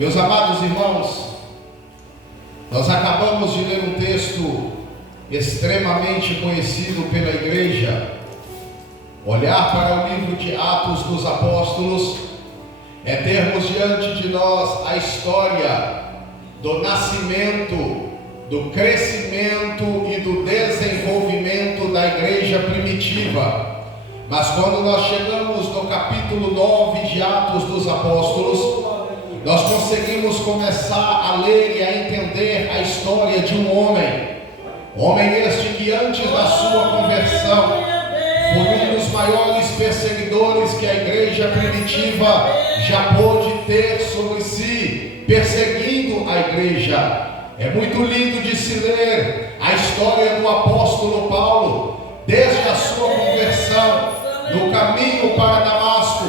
Meus amados irmãos, nós acabamos de ler um texto extremamente conhecido pela igreja. Olhar para o livro de Atos dos Apóstolos é termos diante de nós a história do nascimento, do crescimento e do desenvolvimento da igreja primitiva. Mas quando nós chegamos no capítulo 9 de Atos dos Apóstolos, nós conseguimos começar a ler e a entender a história de um homem este que antes da sua conversão foi um dos maiores perseguidores que a igreja primitiva já pôde ter sobre si, perseguindo a igreja. É muito lindo de se ler a história do apóstolo Paulo, desde a sua conversão, no caminho para Damasco,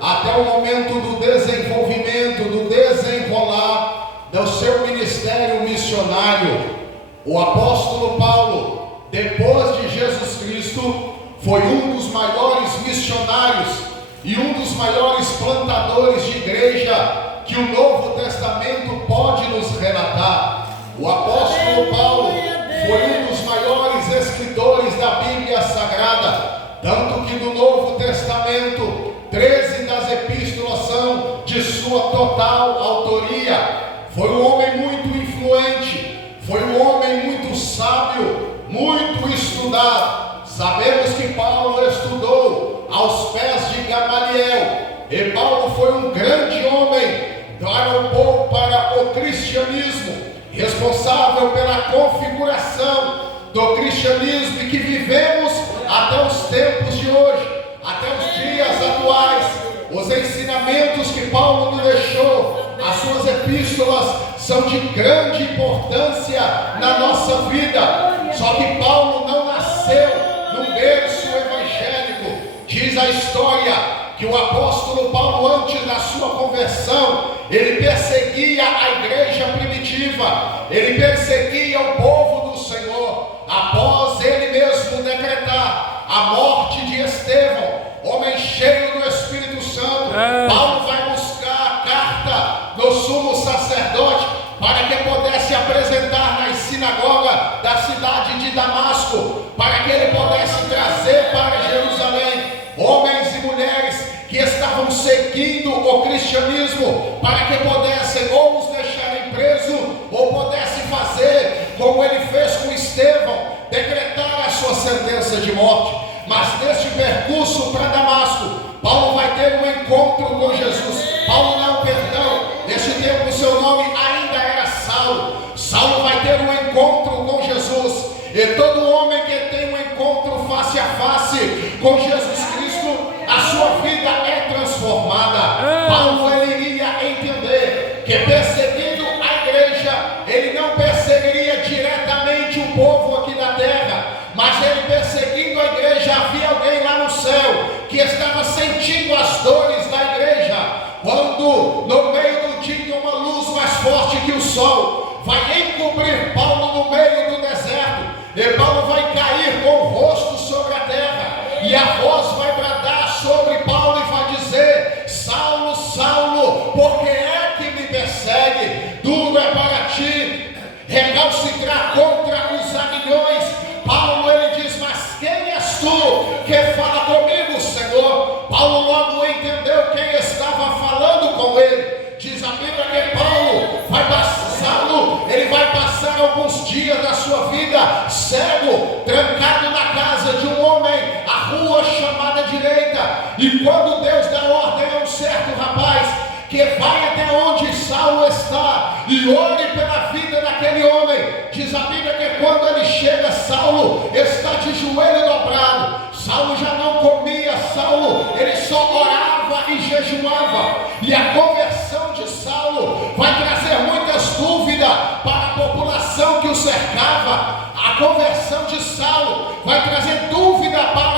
até o momento do desenvolvimento, do desenrolar do seu ministério missionário. O apóstolo Paulo, depois de Jesus Cristo, foi um dos maiores missionários e um dos maiores plantadores de igreja que o Novo Testamento pode nos relatar. O apóstolo Paulo foi um dos maiores escritores da Bíblia Sagrada, tanto que no Novo Testamento 13 das epístolas são de sua total autoria. Foi um homem muito influente, foi um homem muito sábio, muito estudado. Sabemos que Paulo estudou aos pés de Gamaliel, e Paulo foi um grande homem para o cristianismo, responsável pela configuração do cristianismo e que vivemos até os tempos de hoje, até os dias atuais. Os ensinamentos que Paulo nos deixou, as suas epístolas, são de grande importância na nossa vida. Só que Paulo não nasceu num berço evangélico. Diz a história que o apóstolo Paulo, antes da sua conversão, ele perseguia a igreja primitiva, ele perseguia o povo do Senhor. Após ele mesmo decretar a morte de Estevão, homem cheio do Espírito Santo, Paulo vai buscar a carta do sumo sacerdote para que pudesse apresentar nas sinagogas da cidade de Damasco, para que ele pudesse trazer para Jerusalém homens e mulheres que estavam seguindo o cristianismo, para que pudessem ou os deixarem presos, ou pudessem fazer como ele fez com Estevão, decretar a sua sentença de morte. Mas neste percurso para Damasco, Paulo vai ter um encontro com Jesus. Neste tempo seu nome ainda era Saulo. Saulo vai ter um encontro com Jesus. E todo homem que tem um encontro face a face com Jesus Cristo, a sua vida é transformada. Paulo ele iria entender que perseguindo a igreja, ele não perseguiria diretamente o povo aqui da terra, mas ele perseguindo a igreja, havia alguém lá no céu que estava sentindo as dores da igreja. Quando no meio do dia uma luz mais forte que o sol vai encobrir Paulo no meio do deserto, e Paulo vai cair com o rosto sobre a terra, e a voz vai bradar sobre Paulo e vai dizer: Saulo, Saulo, por que é que me persegue? Duro é para ti recalcitrar contra os aguilhões. Paulo ele diz: mas quem és tu que fala comigo, Senhor? Paulo logo entendeu quem estava falando com ele. Diz a Bíblia que Paulo vai ele vai passar alguns dias da sua vida cego, trancado na casa de um homem, a rua chamada direita. E quando Deus dá ordem a um certo rapaz que vai até onde Saulo está e ore pela vida daquele homem, diz a Bíblia que quando ele chega, Saulo está de joelho dobrado. Saulo já não comia, Saulo ele só orava e jejuava. E a conversão de Saulo vai trazer muitas dúvidas para a população que o cercava. A conversão de Saulo vai trazer dúvida para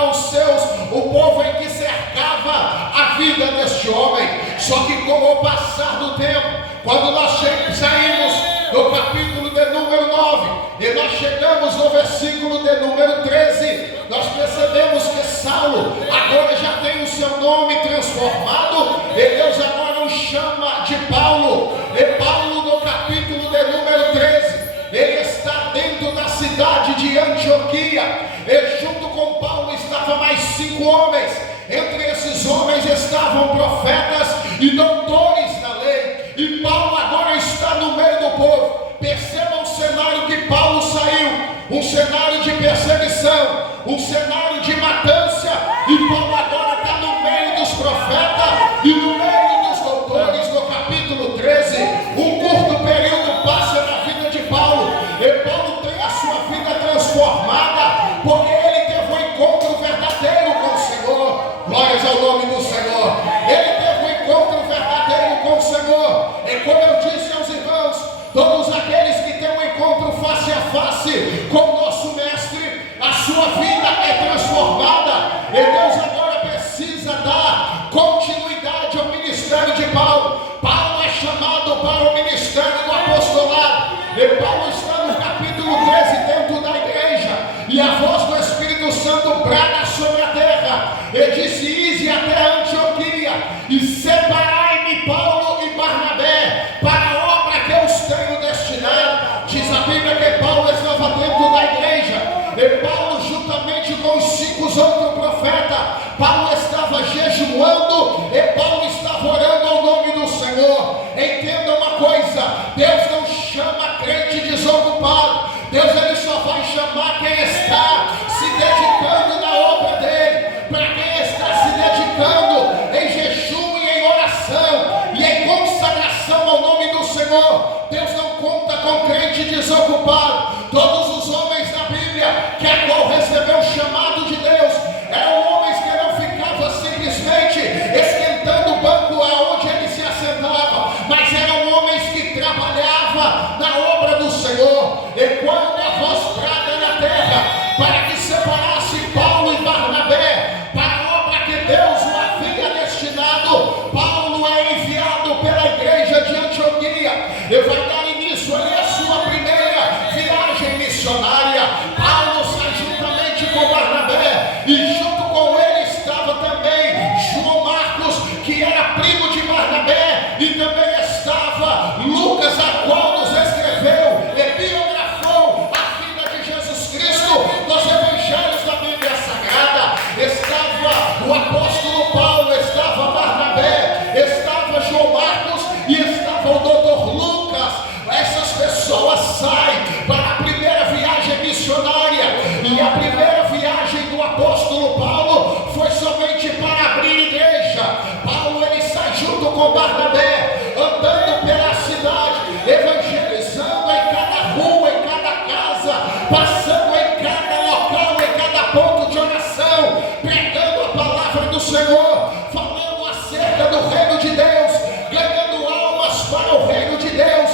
o povo em que cercava a vida deste homem. Só que com o passar do tempo, quando nós saímos do capítulo de número 9 e nós chegamos no versículo de número 13, nós percebemos que Saulo agora já tem o seu nome transformado e Deus agora o chama de Paulo. E Paulo, no capítulo de número 13, ele está dentro da cidade de Antioquia. E junto com Paulo estavam mais 5 homens. Entre esses homens estavam profetas e doutores da lei. E Paulo agora está no meio do povo. Percebam o cenário que Paulo saiu. Um cenário de perseguição, um cenário de matança. E Paulo agora está no meio dos profetas e no meio dos doutores. No capítulo 13, um curto período passa na vida de Paulo. E Paulo tem a sua vida transformada, porque ele teve um encontro verdadeiro com o Senhor. Glórias ao nome do Senhor. Ele teve um encontro verdadeiro com o Senhor. E como eu disse aos irmãos, todos aqueles que têm um encontro face a face com o nosso mestre, a sua vida é transformada. E Deus agora precisa dar continuidade ao ministério de Paulo. Paulo é chamado para o ministério do apostolado. E Paulo está no capítulo 13 dentro da igreja. E a voz do Espírito Santo brada sobre a terra. E disse: ide até Antioquia e separai-me Paulo e Barnabé para a obra que eu os tenho destinado. Diz a Bíblia que Paulo estava dentro da igreja. E Paulo, juntamente com os 5 outros profetas, Paulo estava jejuando e Paulo estava orando ao nome do Senhor. Entenda uma coisa: Deus não chama crente desocupado. Deus ele só vai chamar quem está se dedicando na obra dele. Para quem está se dedicando em jejum e em oração e em consagração ao nome do Senhor. Deus não conta com crente desocupado. Todos os homens da Bíblia que a qual recebeu o chamado de Deus eram homens que não ficavam simplesmente esquentando o banco aonde ele se assentava, mas eram homens que trabalhavam na obra do Senhor. E quando a voz brada na terra para que separasse Paulo e Barnabé para a obra que Deus o havia destinado, Paulo é enviado pela igreja de Antioquia e vai dar início ali a sua primeira viagem missionária. Paulo sai juntamente com Barnabé e junto com ele estava também João Marcos, que era primo de Barnabé, e também estava Lucas, a qual nos escreveu e biografou a vida de Jesus Cristo nos evangelhos da Bíblia Sagrada. Estava o apóstolo Paulo, estava Barnabé, estava João Marcos e estava o doutor Lucas. Essas pessoas saem para a primeira viagem missionária, e a primeira viagem do apóstolo Paulo foi somente para abrir igreja. Paulo ele sai junto com Barnabé, andando pela cidade, evangelizando em cada rua, em cada casa, passando em cada local, em cada ponto de oração, pregando a palavra do Senhor, falando acerca do reino de Deus, ganhando almas para o reino de Deus,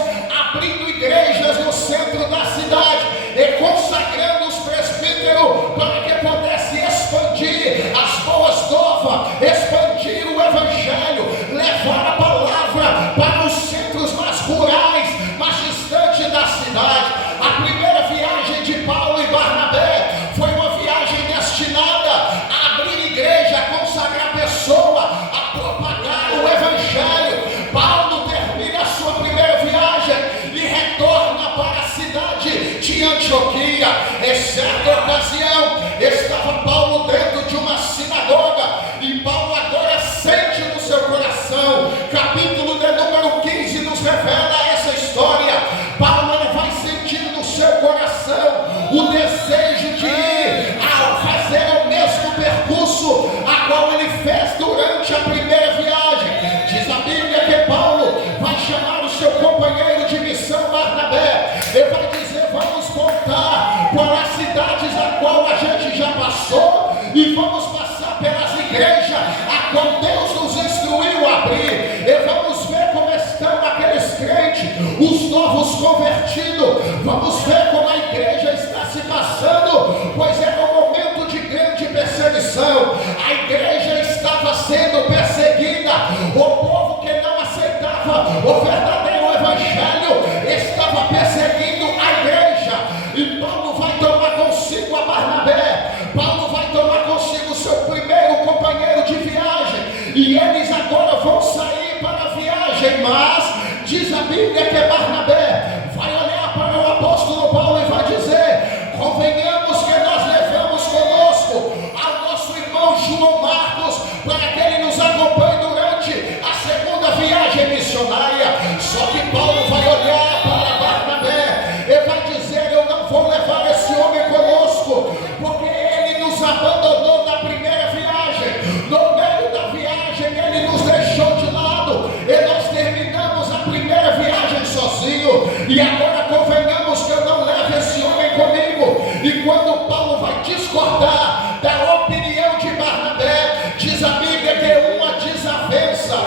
abrindo igrejas no centro da cidade e consagrando os presbíteros para que pudesse expandir as boas novas, expandir o evangelho, levar a palavra para os centros mais rurais, mais distantes da cidade. A primeira viagem de Paulo e Barnabé foi uma viagem destinada a abrir igreja, a consagrar pessoa, a propagar o evangelho. Paulo termina a sua primeira viagem e retorna para a cidade de Antioquia. Em certa ocasião estava Paulo dentro de uma sinagoga e Paulo agora sente no seu coração, capítulo de número 15 nos revela essa história. Paulo ele vai sentir no seu coração o desejo de ir a fazer o mesmo percurso a qual ele fez durante a primeira viagem. Diz a Bíblia que Paulo vai chamar o seu companheiro de missão Barnabé e vai dizer: vamos voltar para as cidades a qual a gente já passou e vamos passar pelas igrejas a qual Deus nos instruiu a abrir, e vamos ver como estão aqueles crentes, os novos convertidos. Vamos ver como a igreja está se passando, pois era um momento de grande perseguição. A igreja estava sendo perseguida, o povo que não aceitava o verdadeiro evangelho estava perseguindo a igreja. E Paulo vai tomar consigo a Barnabé, Paulo vai tomar consigo seu primeiro companheiro de viagem, e eles agora vão sair para a viagem Mas diz a Bíblia que Barnabé vai olhar para o apóstolo Paulo e vai dizer: convenhamos que nós levamos conosco ao nosso irmão João Marcos para que ele nos acompanhe durante a segunda viagem missionária. Só que Paulo vai olhar para Barnabé e vai dizer: eu não vou levar esse homem conosco, porque ele nos abandonou na primeira viagem. No meio da viagem ele nos deixou de lado e nós terminamos a primeira viagem sozinho, e agora convenhamos que eu não levo esse homem comigo. E quando Paulo vai discordar da opinião de Barnabé, diz a Bíblia que é uma desavença.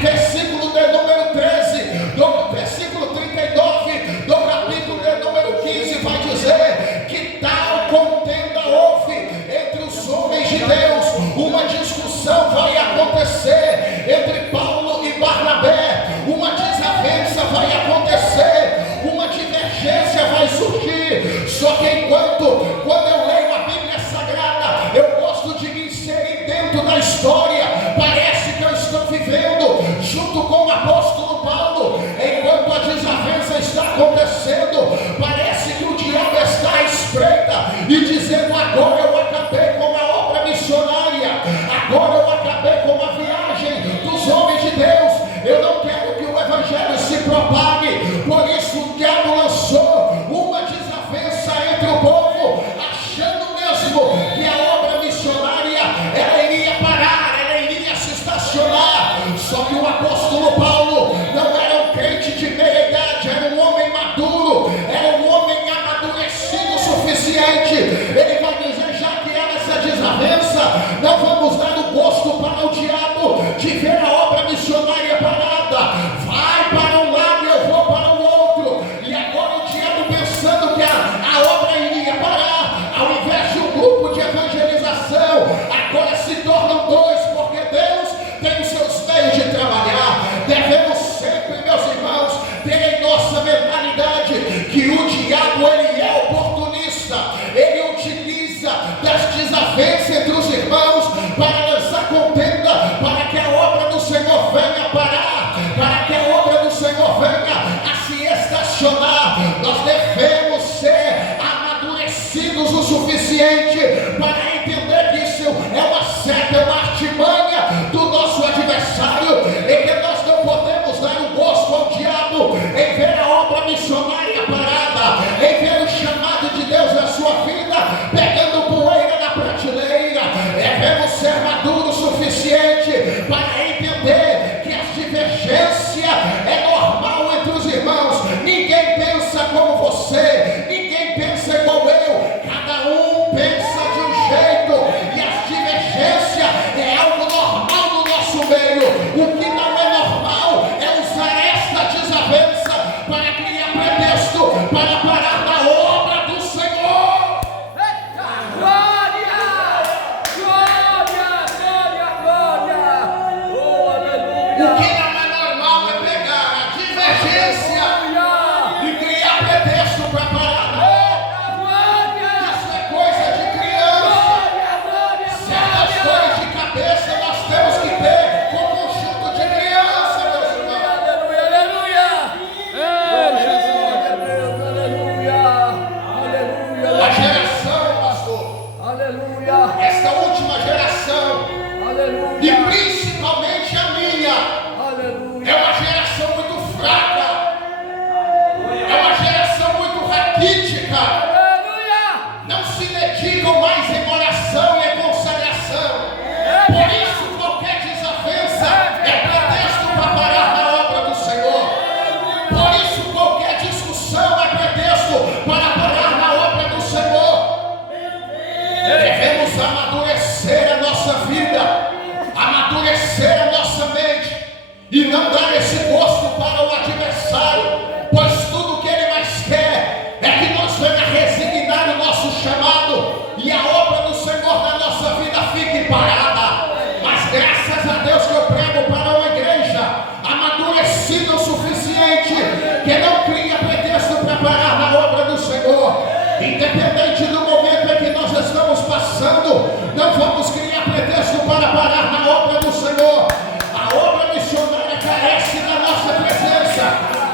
Versículo de número 13, versículo 39 do capítulo de número 15 vai dizer que tal contenda houve entre os homens de Deus. Uma discussão vai acontecer entre Paulo e Barnabé, uma desavença vai acontecer, uma divergência vai surgir. Só que quando eu leio a Bíblia Sagrada, eu gosto de me inserir dentro da história. Parece que eu estou vivendo junto com o apóstolo Paulo, enquanto a desavença está acontecendo. Parece que o diabo está à espreita e dizendo: agora eu acabei com a obra missionária, agora eu acabei com a viagem dos homens de Deus, eu não quero que o evangelho se propague. Por isso o diabo lançou uma desavença entre o povo, achando mesmo que a obra missionária ela iria parar, ela iria se estacionar. Só que o apóstolo Paulo não era um crente de meia idade, era um homem maduro, era um homem amadurecido o suficiente. Ele vai dizer: já que há essa desavença, não vamos dar o gosto para o diabo de ver a obra missionária parada. Vai para um lado e eu vou para o outro. E agora o diabo, pensando que a obra iria parar, ao invés de um grupo de evangelização, agora se tornam dois, porque Deus tem os seus meios de trabalhar. Devemos sempre, meus irmãos, ter em nossa mentalidade que o diabo ele é oportunista, ele utiliza das desavenças entre os irmãos para lançar contenda, para que a obra do Senhor venha parar, para que a obra do Senhor venha a se estacionar. Nós devemos ser amadurecidos o suficiente para entender que isso é uma seta, é uma artimanha do nosso adversário, e que nós não podemos dar o gosto ao diabo em ver a obra missionária parada, em ver o chamado de Deus na sua vida pegando poeira na prateleira. Devemos ser maduros o suficiente para entender que a divergência é normal entre os irmãos. Ninguém pensa como você, ninguém pensa igual eu, cada um pensa de um jeito, e a divergência é algo normal no nosso meio. O que não é normal é usar esta desavença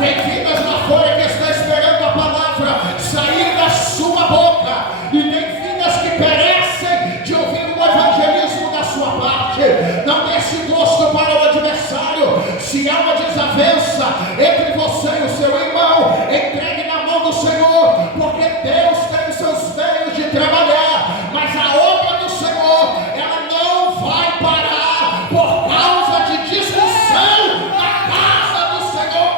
Tem vidas lá fora que estão esperando a palavra sair da sua boca. E tem vidas que perecem de ouvir um evangelismo da sua parte. Não dê esse gosto para o adversário. Se há uma desavença entre você e o seu irmão, entregue na mão do Senhor, porque Deus tem os seus meios de trabalhar. Mas a obra do Senhor, ela não vai parar por causa de discussão na casa do Senhor.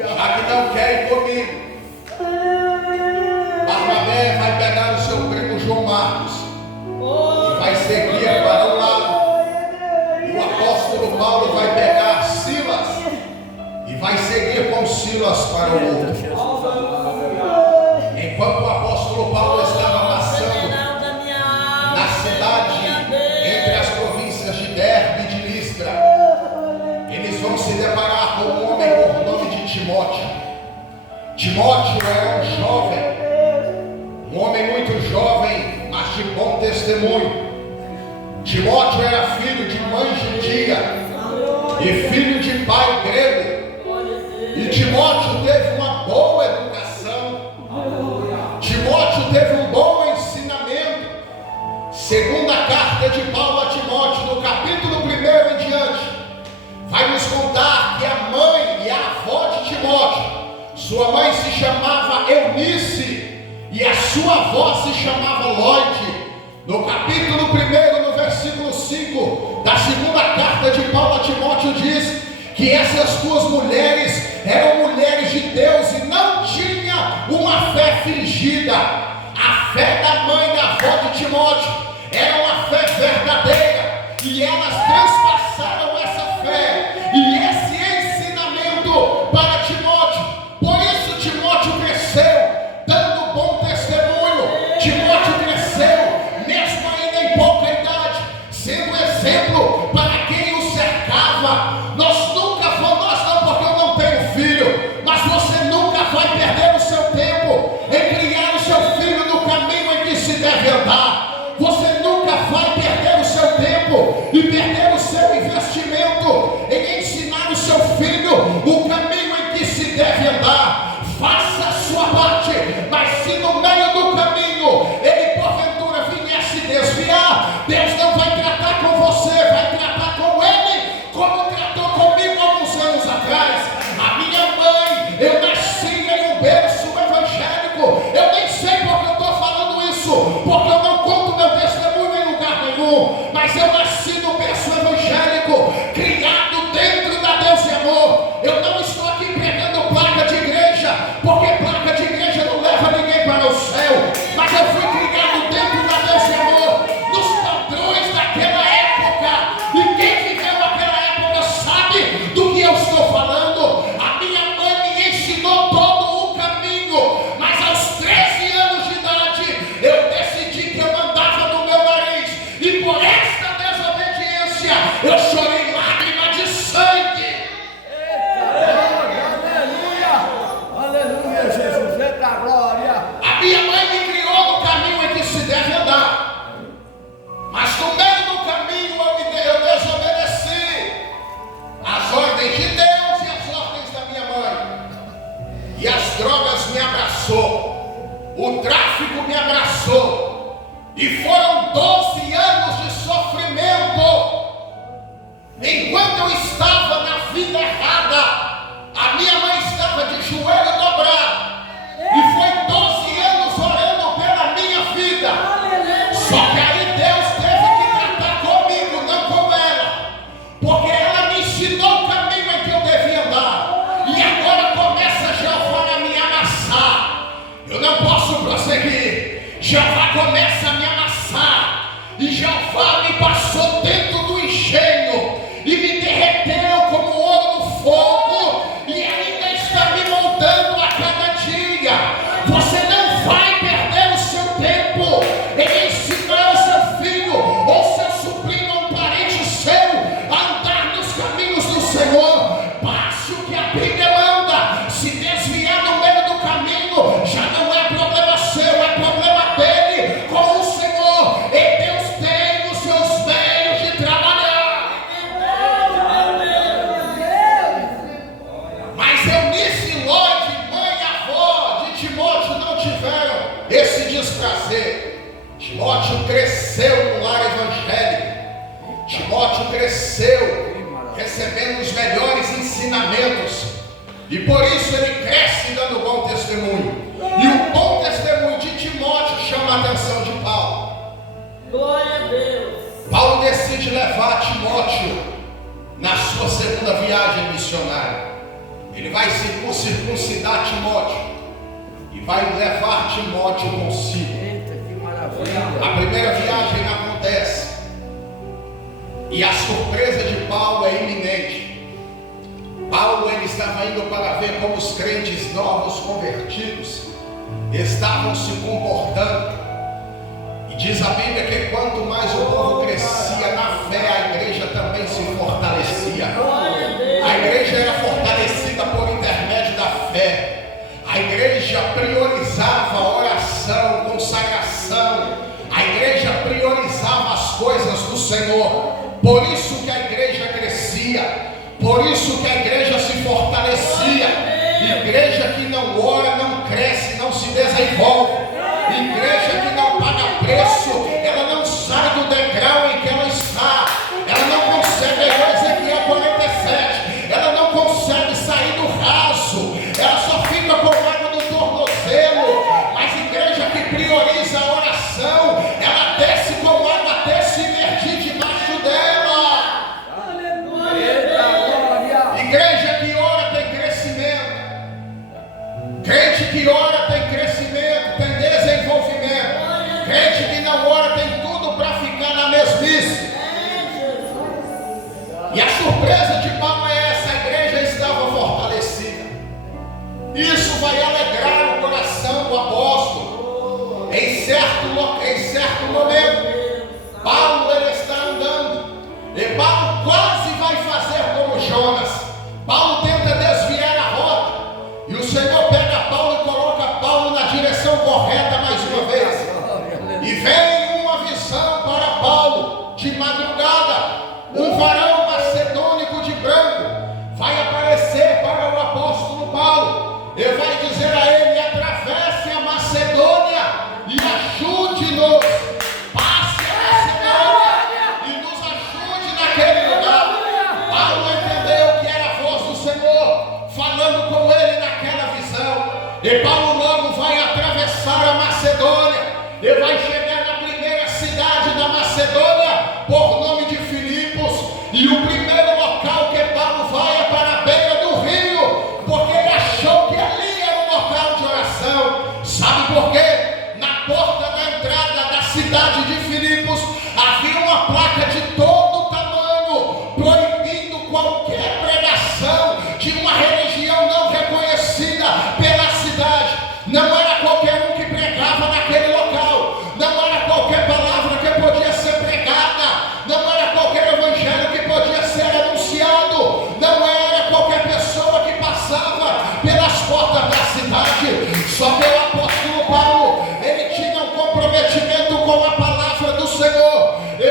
Já que não quer ir comigo, Barnabé vai pegar o seu primo João Marcos e vai seguir para um lado. E o apóstolo Paulo vai pegar Silas e vai seguir com Silas para o outro. Enquanto o apóstolo Paulo estava passando na cidade, entre as províncias de Derbe e de Listra, eles vão se deparar com um homem por nome de Timóteo. Timóteo era um jovem, um homem muito jovem, mas de bom testemunho. Timóteo era filho de mãe judia e filho de pai grego. E Timóteo teve uma boa educação. Timóteo teve um bom ensinamento. Segunda carta de Paulo a Timóteo, no capítulo 1 em diante, vai nos contar que a mãe e a avó de Timóteo, sua mãe se chamava Eunice e a sua avó se chamava Lloyd. No capítulo 1, no versículo 5 da segunda carta de Paulo a Timóteo, diz que essas duas mulheres eram mulheres de Deus e não tinha uma fé fingida. A fé da mãe e da avó de Timóteo era uma fé verdadeira, e elas transpassaram essa fé e esse ensinamento para Timóteo. Por isso Timóteo cresceu dando bom testemunho. Timóteo cresceu mesmo ainda em pouca idade, sendo exemplo para quem o cercava. Nós não, porque eu não tenho filho, mas você nunca vai perder o seu tempo em criar o seu filho no caminho em que se deve andar. Você nunca vai perder o seu tempo e perder o seu investimento em ensinar o seu filho o caminho em que se deve andar. Faça a sua parte, mas se no meio do caminho ele porventura vier se desviar, Deus não vai tratar com você, vai tratar com ele como tratou comigo alguns anos atrás. A minha mãe, eu nasci em um berço evangélico. Eu nem sei porque eu estou falando isso, porque eu não conto meu testemunho em lugar nenhum, mas eu nasci no berço evangélico, criado dentro da Deus e Amor. Eu não estou aqui pregando placa de igreja, porque placa de igreja não leva ninguém para o céu, mas eu fui criado dentro da Deus e Amor, nos padrões daquela época, e quem viveu aquela época sabe do que eu estou falando. A minha mãe me ensinou todo o caminho, mas aos 13 anos de idade eu decidi que eu andava no meu nariz, e por esta desobediência eu chorei lágrima de sangue. Aleluia, Jesus, eita glória. A minha mãe me criou no caminho em que se deve andar, mas no meio do caminho eu desobedeci as ordens de Deus e as ordens da minha mãe, e as drogas me abraçou, o tráfico me abraçou, e foram 12 anos de sofrimento. Enquanto eu estava na vida errada, a minha mãe estava de joelho dobrado, e foi 12 anos orando pela minha vida. Só que aí Deus teve que tratar comigo, não com ela, porque ela me ensinou o caminho em que eu devia andar, e agora começa Jeová a me amassar. Eu não posso prosseguir. Jeová começa a me amassar, e Jeová me passou dentro do engenho e me derreteu Timóteo cresceu no lar evangélico. Timóteo cresceu recebendo os melhores ensinamentos. E por isso ele cresce dando bom testemunho. E o bom testemunho de Timóteo chama a atenção de Paulo. Glória a Deus. Paulo decide levar Timóteo na sua segunda viagem missionária. Ele vai circuncidar Timóteo e vai levar Timóteo consigo. Eita, que maravilha. A primeira viagem acontece e a surpresa de Paulo é iminente. Paulo ele estava indo para ver como os crentes novos convertidos estavam se comportando. E diz a Bíblia que quanto mais o povo crescia na fé, a igreja também se fortalecia. A igreja era fortalecida por intermédio da fé. A igreja priorizava a oração, consagração. A igreja priorizava as coisas do Senhor. Por isso que a igreja crescia. Por isso que a igreja se fortalecia. Igreja que não ora, não cresce, não se desenvolve. Igreja que não paga preço, ela não sai do degrau em que ela está. Ela não consegue, Ezequiel 47, ela não consegue sair do raso. Ela só fica com água no tornozelo. Mas igreja que prioriza a oração, ela desce com água até se imergir debaixo dela. Igreja que ora tem crescimento. Crente que ora tem crescimento, tem desenvolvimento. Crente que não ora tem tudo para ficar na mesmice. E a surpresa de Paulo é essa: a igreja estava fortalecida. Isso vai alegrar o coração do apóstolo. Em certo momento, Paulo ele está andando. E Paulo quase vai fazer como Jonas. Paulo tenta desviar a rota. E o Senhor pega Paulo e coloca Paulo na direção correta mais uma vez. E vem uma visão para Paulo de madrugada. Um varão macedônico de branco vai aparecer para o apóstolo Paulo. E vai dizer a ele: atravesse a Macedônia e ajude-nos. Passe a Macedônia e nos ajude naquele lugar. Paulo entendeu que era a voz do Senhor falando com ele naquela visão. E Paulo logo vai atravessar a Macedônia. E vai chegar na primeira cidade da Macedônia, por nome de Filipos. E o primeiro local que Paulo vai é para a beira do rio, porque ele achou que ali era um local de oração. Sabe por quê? Na porta da entrada da cidade de Filipos havia uma placa de todo tamanho, proibindo qualquer pregação de uma religião não reconhecida pela cidade. Não era qualquer um que pregava naquele local. Não era qualquer palavra que podia ser pregada. Não era qualquer evangelho que podia ser anunciado. Não era qualquer pessoa que passava pelas portas da cidade. Só que o apóstolo Paulo, ele tinha um comprometimento com a palavra do Senhor. E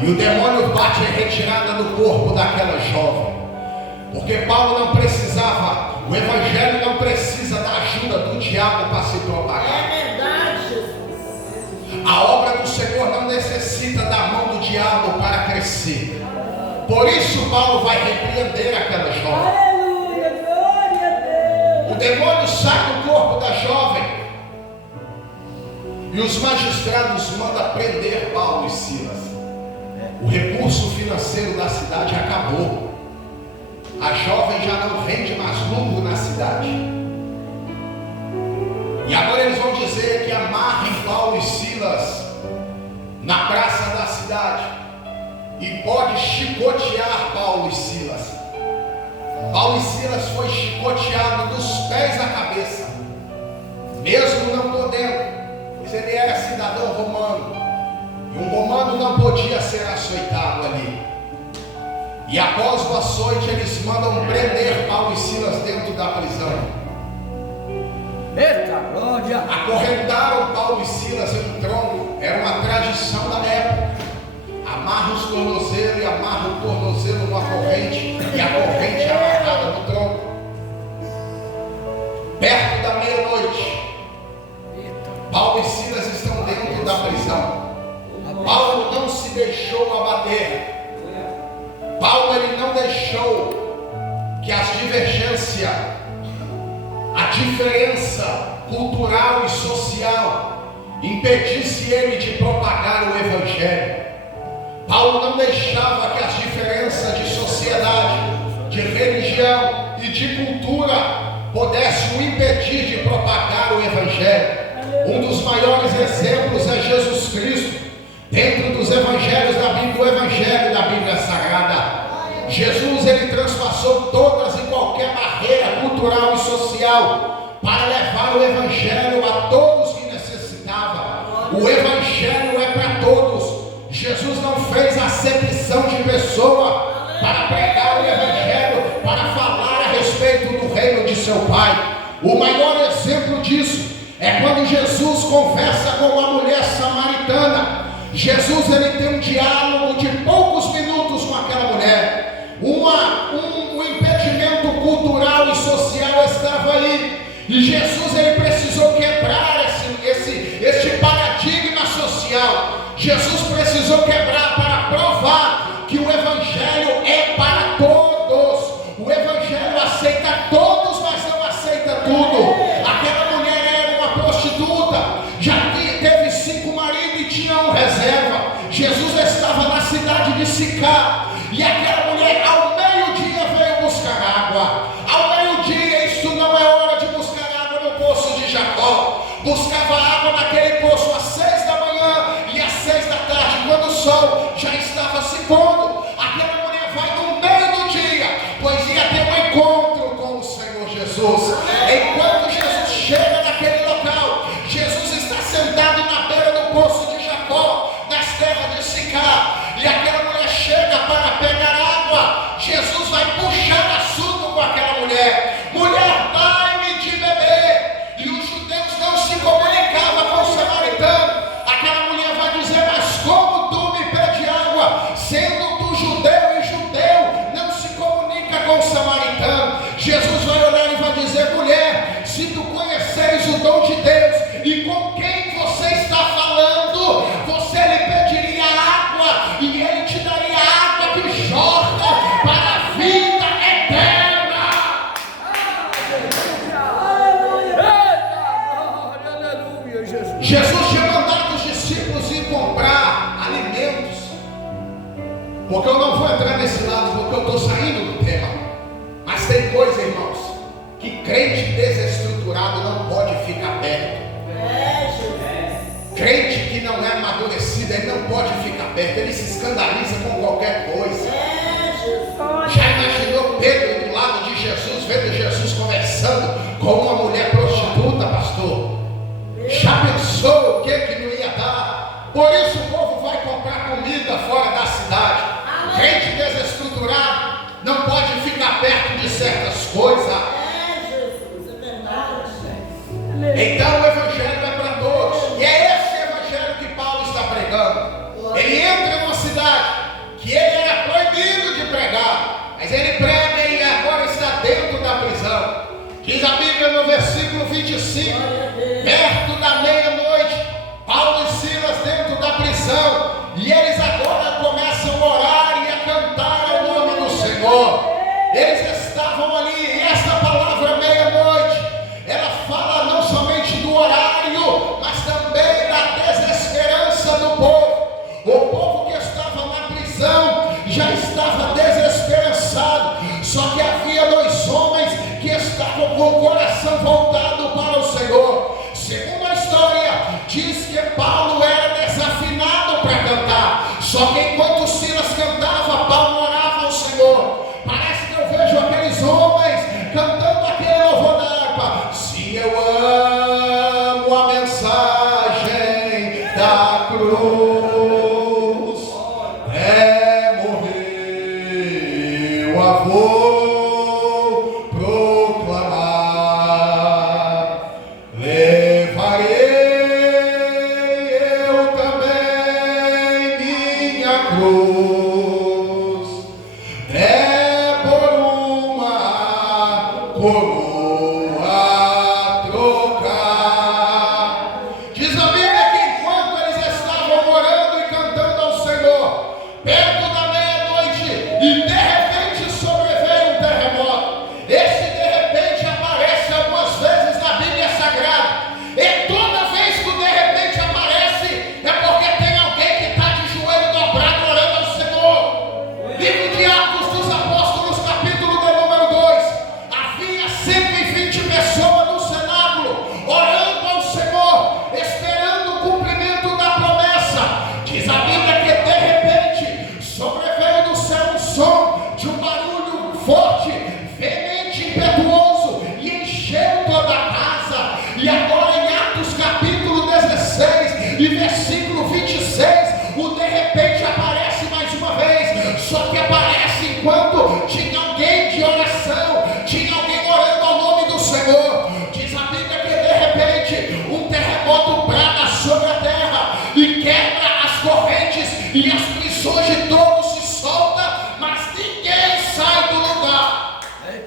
E o demônio bate em retirada do corpo daquela jovem. Porque Paulo não precisava, o evangelho não precisa da ajuda do diabo para se propagar. É verdade, Jesus. A obra do Senhor não necessita da mão do diabo para crescer. Por isso Paulo vai repreender aquela jovem. Aleluia, glória a Deus. O demônio sai do corpo da jovem. E os magistrados mandam prender Paulo e Silas. O recurso financeiro da cidade acabou. A jovem já não rende mais lucro na cidade. E agora eles vão dizer que amarrem Paulo e Silas na praça da cidade e pode chicotear Paulo e Silas. Paulo e Silas foi chicoteado dos pés à cabeça, mesmo não podendo, pois ele era cidadão romano, e um romano não podia ser açoitado ali. E após o açoite, eles mandam prender Paulo e Silas dentro da prisão. Eita glória! Acorrentaram Paulo e Silas em um tronco. Era uma tradição da época. Amarra os tornozelos e amarra o tornozelo numa corrente, e a corrente é amarrada no tronco. Perto da meia-noite, Paulo e Silas estão dentro da prisão. Paulo não se deixou abater. Paulo ele não deixou que as divergências, a diferença cultural e social impedisse ele de propagar o evangelho. Paulo não deixava que as diferenças de sociedade, de religião e de cultura pudessem o impedir de propagar o evangelho. Um dos maiores exemplos é Jesus Cristo. Dentro dos evangelhos da Bíblia, o evangelho da Bíblia Sagrada, Jesus ele transpassou todas e qualquer barreira cultural e social para levar o evangelho a todos que necessitavam. O evangelho é para todos. Jesus não fez acepção de pessoa para pregar o evangelho, para falar a respeito do reino de seu Pai. O maior exemplo disso é quando Jesus conversa com uma mulher samaritana. Jesus ele tem um diálogo de poucos minutos com aquela mulher. Um impedimento cultural e social estava aí, e Jesus ele precisou quebrar este paradigma social. Jesus precisou quebrar para provar que o evangelho é para todos. O evangelho aceita todos, mas não aceita tudo. Aquela mulher era uma prostituta, já teve 5 maridos e tinha um reserva. Jesus estava na cidade de Sicar, e aquela mulher ao meio-dia veio buscar água. Ao meio-dia, isso não é hora de buscar água no poço de Jacó. Buscava água naquele poço às 6 da manhã e às 6 da tarde, quando o sol já estava se pondo. Aquela mulher vai no meio do dia, pois ia ter um encontro com o Senhor Jesus. Enquanto Jesus chega naquele local, Jesus está sentado na beira do poço de Jacó, nas terras de Sicar, e aquela mulher chega para pegar água. Jesus vai puxar assunto com aquela mulher. Mulher, dai-me de beber. E os judeus não se comunicavam com o samaritano. Aquela mulher vai dizer: mas como tu me pede água, sendo tu judeu, e judeu não se comunica com o samaritano? Jesus vai olhar e vai dizer: mulher, se tu conheceres o dom de Deus e com quem você está falando, você lhe pediria água e ele te daria água que jorra para a vida eterna. Aleluia, Jesus. Jesus tinha mandado os discípulos ir comprar alimentos, porque eu não vou entrar nesse lado, porque eu estou saindo do tema. Mas tem coisa, irmãos, que crente desestruturado não pode ficar perto. Crente que não é amadurecido, ele não pode ficar perto, ele se escandaliza com qualquer coisa. Já imaginou Pedro do lado de Jesus, vendo Jesus conversando com uma mulher prostituta, pastor? Já pensou o que não ia dar? Por isso o povo vai comprar comida fora da cidade. Crente desestruturado não pode ficar perto de certas coisas. Então o evangelho é para todos, e é esse evangelho que Paulo está pregando. Ele entra numa cidade, 25, perto da meia-noite, Paulo e Silas dentro da prisão, e eles agora começam a orar e a cantar o nome do Senhor. Eles estavam ali, e essa palavra meia-noite, ela fala não somente do horário, mas também da desesperança do povo. O povo que estava na prisão já estava desesperançado, só que havia dois homens que estavam com o coração voltado para o Senhor. Segundo a história, diz que Paulo era desafinado para cantar, só que enquanto Silas cantava, Paulo orava ao Senhor. Parece que eu vejo aqueles homens cantando aquele louvor da harpa. Se eu amo a mensagem da cruz, morrer eu a vou proclamar. Levarei eu também minha cruz, por uma coroa trocar. Diz a Bíblia que enquanto eles estavam orando e cantando ao Senhor, perto da meia-noite, e de repente sobreveio um terremoto. Esse de repente aparece algumas vezes na Bíblia Sagrada, e toda vez que o de repente aparece, é porque tem alguém que está de joelho dobrado orando ao Senhor. Livro de Atos dos Apóstolos, capítulo de número 2, havia 120 pessoas no cenáculo, orando ao Senhor, esperando o cumprimento da promessa. Diz a Bíblia que de repente sobreveio do céu um som de um barulho forte, veemente, impetuoso, e encheu toda a casa. E agora em Atos capítulo 16 e versículo 26, o de repente aparece mais uma vez, só que aparece enquanto tinha alguém de oração, tinha alguém orando ao nome do Senhor. Diz a Bíblia que de repente um terremoto brada sobre a terra e quebra as correntes, e as prisões de todos se soltam, mas ninguém sai do lugar,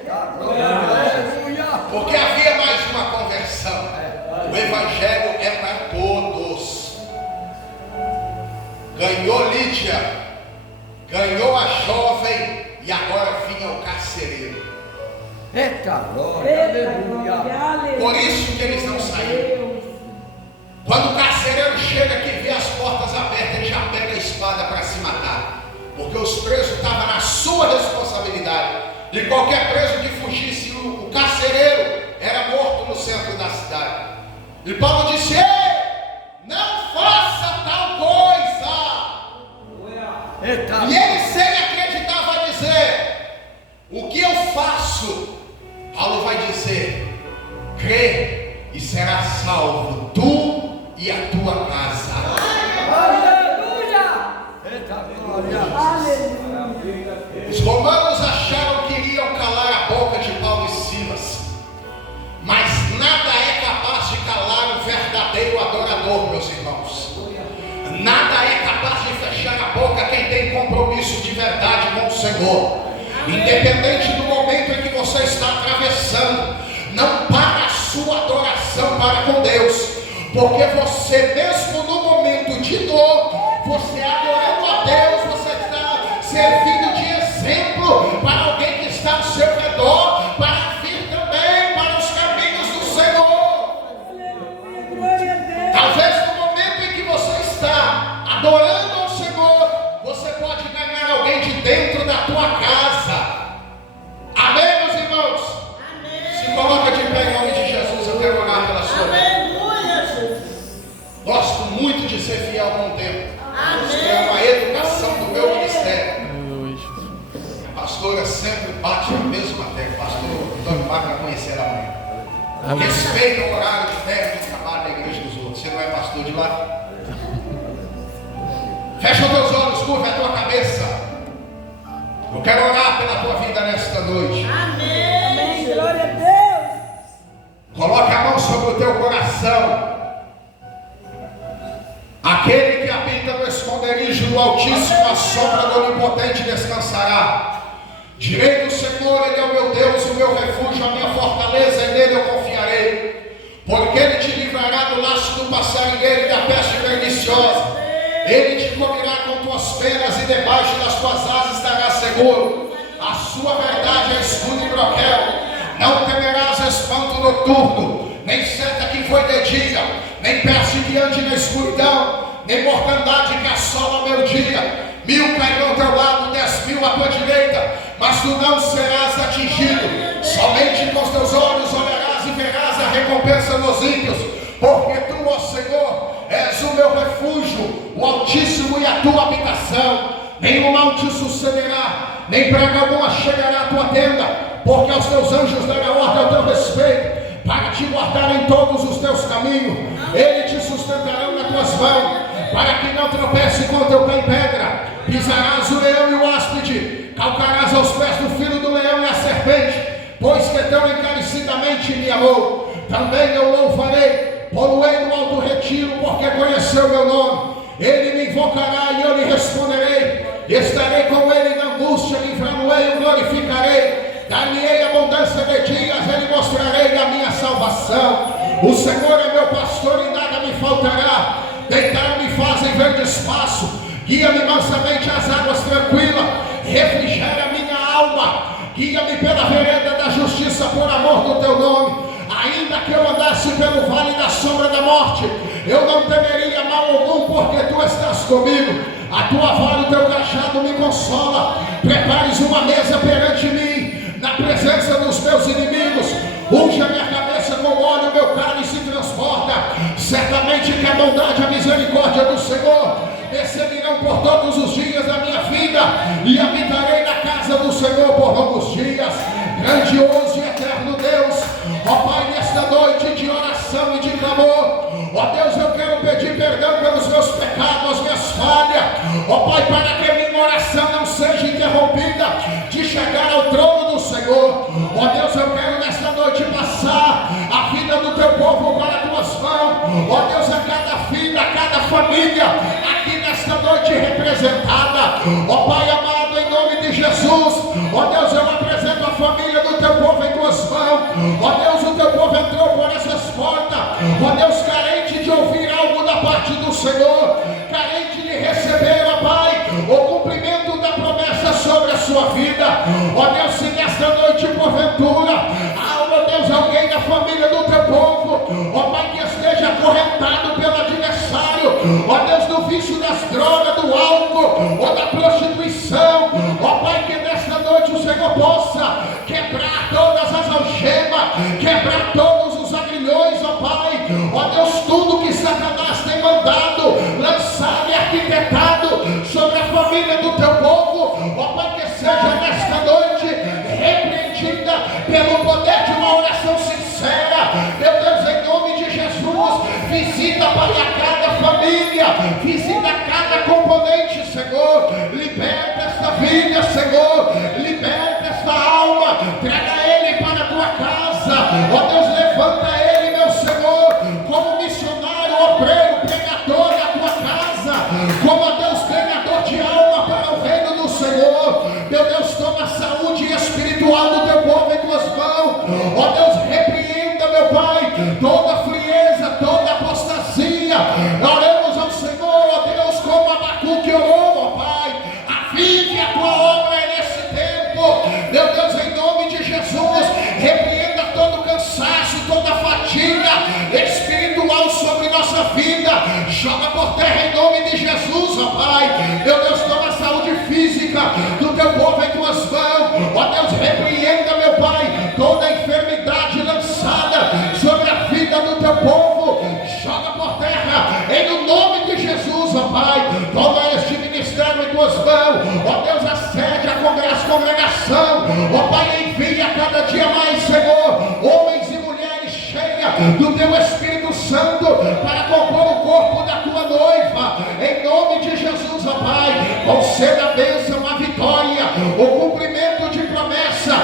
Aleluia. porque havia mais uma conversão. O Evangelho é para todos. Ganhou Lídia, ganhou a jovem, e agora vinha o carcereiro. Eita glória, aleluia. Por isso que eles não saíram. Quando o carcereiro chega que vê as portas abertas, ele já pega a espada para se matar, porque os presos estavam na sua responsabilidade. E qualquer preso que fugisse, o carcereiro era morto no centro da cidade. E Paulo disse: ei, não faça tal coisa. Eita. E ele, sem acreditar, vai dizer: o que eu faço? Paulo vai dizer: crê e será salvo, tu e a tua casa. Aleluia! Eita glória. Aleluia! Os romanos acharam que iriam calar a boca de Paulo e Silas, mas nada é capaz de calar um verdadeiro adorador, meus irmãos. Nada é capaz de fechar a boca quem tem compromisso de verdade com o Senhor. Independente do momento em que você está atravessando, não para a sua adoração para com Deus, porque você mesmo no momento de dor, você adorando a Deus, você está servindo de exemplo para alguém que está ao seu redor, para vir também para os caminhos do Senhor. Aleluia! Glória a Deus! Talvez no momento em que você está adorando ao Senhor, você pode ganhar alguém de dentro da tua casa. Amém, meus irmãos? Amém! Se coloca de pé em nome de Jesus, eu quero orar pela sua vida. Aleluia, Jesus! Gosto muito de ser fiel com o tempo. Isso é Amém! uma educação do meu ministério. A pastora sempre bate na mesma tecla. Pastor Antônio Marco vai conhecer amanhã. Respeita o horário de terra de trabalho da igreja dos outros. Você não é pastor de lá? Fecha os teus olhos, curva a tua cabeça. Eu quero orar pela tua vida nesta noite. Amém! Glória a Deus! Coloque a mão sobre o teu coração. Aquele que habita no esconderijo do Altíssimo, a sombra do Onipotente descansará. Direi do Senhor, Ele é o meu Deus, o meu refúgio, a minha fortaleza, e nele eu confiarei. penas e debaixo das tuas asas estarás seguro. A sua verdade é escudo e broquel. Não temerás espanto noturno, nem seta que foi de dia, nem peste que ande na escuridão, nem mortandade que assola o meu dia. 1000 cairão ao teu lado, 10.000 à tua direita, mas tu não serás atingido. Somente com os teus olhos olharás e verás a recompensa dos ímpios, porque tu, ó Senhor, és o meu refúgio, o Altíssimo e a tua habitação. Nenhum mal te sucederá, nem praga alguma chegará à tua tenda, porque aos teus anjos dará ordem ao teu respeito, para te guardar em todos os teus caminhos. Eles te sustentarão nas tuas mãos, para que não tropece com o teu pé em pedra. Pisarás o leão e o áspide, calcarás aos pés do filho do leão e a serpente, pois que tão encarecidamente me amou. Também eu louvarei, pô-lo-ei no alto retiro, porque conheceu meu nome. Ele me invocará e eu lhe responderei. Estarei com ele na angústia, livrá-lo-ei e o glorificarei. Dar-lhe-ei abundância de dias, ele mostrarei a minha salvação. O Senhor é meu pastor e nada me faltará. Deitar-me fazem verde espaço, guia-me mansamente às águas tranquilas, refrigera minha alma, guia-me pela vereda da justiça por amor do teu nome. Ainda que eu andasse pelo vale da sombra da morte, eu não temeria mal algum, porque tu estás comigo. A tua vara e o teu cajado me consola. Prepares uma mesa perante mim, na presença dos meus inimigos. Unge a minha cabeça com óleo, meu cálice transborda. Certamente que a bondade e a misericórdia do Senhor me seguirão por todos os dias da minha vida, e habitarei na casa do Senhor por longos dias. Grandioso e eterno Deus, ó Pai, nesta noite de oração e de clamor, ó Deus, eu quero pedir perdão pelos meus pecados, as minhas falhas, ó Pai, para que a minha oração não seja interrompida de chegar ao trono do Senhor. Ó Deus, eu quero nesta noite passar a vida do teu povo para as tuas mãos. Ó Deus, a cada vida, a cada família aqui nesta noite representada, ó Pai amado, em nome de Jesus, ó Deus, eu apresento a família do teu povo em tuas mãos. Ó Deus, o teu povo entrou por essas portas, ó Deus, carente de ouvir algo da parte do Senhor, carente de receber, ó Pai, o cumprimento da promessa sobre a sua vida. Ó Deus, se nesta noite porventura há, ó Deus, alguém da família do teu povo, ó Pai, que esteja acorrentado pelo adversário, ó Deus, do vício das drogas, do álcool ou da prostituição, ó Pai, que nesta noite o Senhor possa quebrar todas as algemas, quebrar todos os agrilhões, ó Pai, ó Deus, tudo que Satanás tem mandado lançar e arquitetado sobre a família do teu povo, ó Pai, que seja nesta noite repreendida pelo poder de uma oração sincera. Meu Deus, em nome de Jesus, visita, Pai, a cada família, visita cada componente, Senhor, liberta esta vida, Senhor, liberta esta alma, traga ele para a tua casa. Ó Deus, levanta ele, meu Senhor, como missionário, obreiro, pregador da tua casa, como, ó Deus, ganhador de alma para o reino do Senhor. Meu Deus, toma a saúde espiritual do teu povo em tuas mãos. Ó Deus, repreenda, meu Pai, toda frieza, toda apostasia. Oremos ao Senhor, ó Deus, como Abacuque orou, ó Pai, avive a tua obra nesse tempo. Meu Deus, em nome de Jesus, repreenda todo cansaço, toda fadiga espiritual sobre nossa vida. Joga por terra em nome de Jesus, ó Pai. Meu Deus, toma a saúde física do teu povo em tuas mãos. Ó Deus, repreenda, meu Pai, toda enfermidade lançada sobre a vida do teu povo. Joga por terra em nome de Jesus, ó Pai. Toma este ministério em tuas mãos. Ó Deus, acede a congregação. Ó Pai, envia cada dia mais, Senhor, homens e mulheres cheias do teu Espírito Santo para compor o corpo da tua noiva. Em nome de Jesus, ó Pai, conceda a bênção, a vitória, o cumprimento de promessa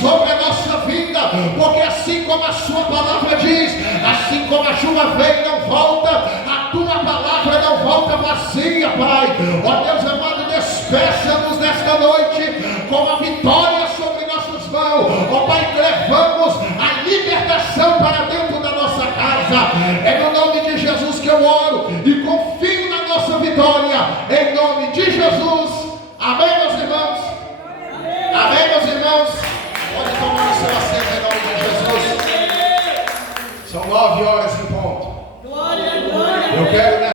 sobre a nossa vida, porque assim como a sua palavra diz, assim como a chuva vem e não volta, a tua palavra não volta vazia, Pai. Ó Deus amado, despeça-nos nesta noite com a vitória sobre nossas mãos. Ó Pai, levamos a libertação para dentro da nossa casa. É no nome de Jesus que eu oro e confio na nossa vitória. Em nome de Jesus. Amém, meus irmãos? Amém, meus irmãos? Pode tomar o seu assento em nome de Jesus. São 9 horas.